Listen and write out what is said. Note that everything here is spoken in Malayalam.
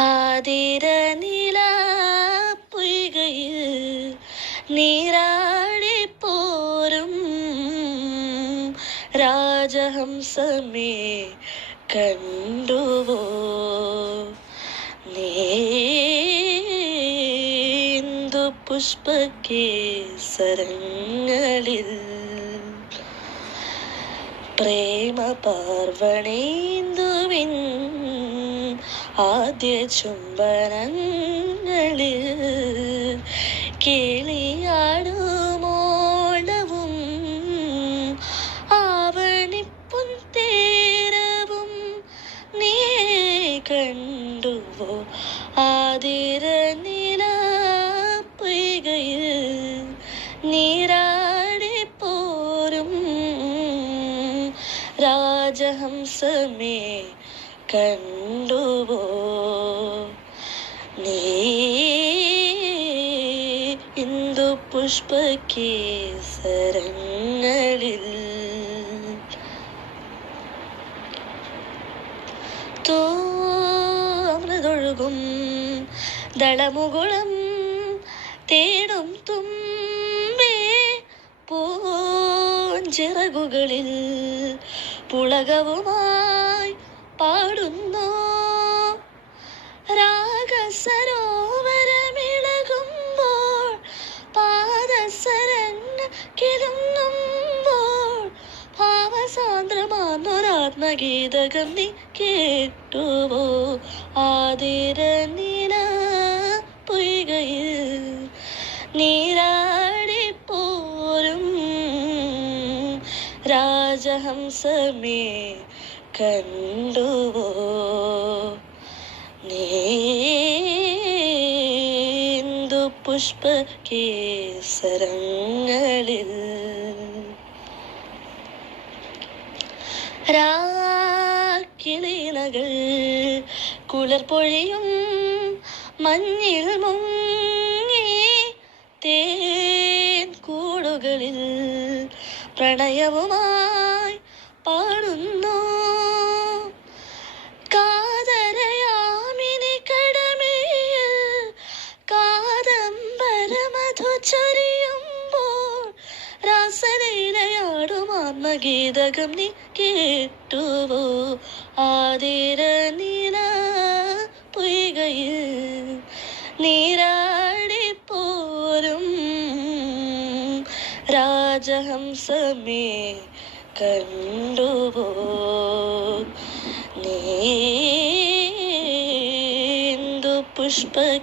ആതിര നില പൊയ്കയിൽ നീരാടി പോരും. രാജഹംസമേ കണ്ടുവോ? നീന്തു പുഷ്പകേസരങ്ങളിൽ? പ്രേമ പാർവണേന്ദുവിൻ ആദ്യ ചുംബനങ്ങളിൽ കിളിയാടുമോളവും ആവണിപ്പും തേരവും നീ കണ്ടുവോ ആതിര നില പൊയ്കയിൽ നീരാടി പോരും രാജഹംസമേ കണ്ടുവോ പുഷ്പകേസരങ്ങളിൽ തോമൃതൊഴുകും ദളമുകുളം തേടും തുമ്പേ പൂഞ്ചിറകുകളിൽ പുളകവുമായി പാടുന്നു രാഗസരോവരമിളകുമ്പോൾ ഭാവസാന്ദ്രമാർന്നൊരാത്മഗീതകം നീ കേട്ടുവോ? ആതിര നില പൊയ്കയിൽ നീരാടി പോരും രാജഹംസമേ കണ്ടുവോ? നീന്തു പുഷ്പ കേസരങ്ങളിൽ രാക്കിളിനകൾ കുളിർ പൊഴിയും മഞ്ഞിൽ മുങ്ങി തേൻ കൂടുകളിൽ പ്രണയവുമായി പാടുന്നു. കാതരയാമിനി കടമയിൽ കാദംബരമധു ആത്മഗീതകം നീ കേട്ടുവോ ആതിര നീല പൊയ്കയിൽ നീരാടി പോരും രാജഹംസമേ കണ്ടുവോ? നീന്തു പുഷ്പകേസരങ്ങളിൽ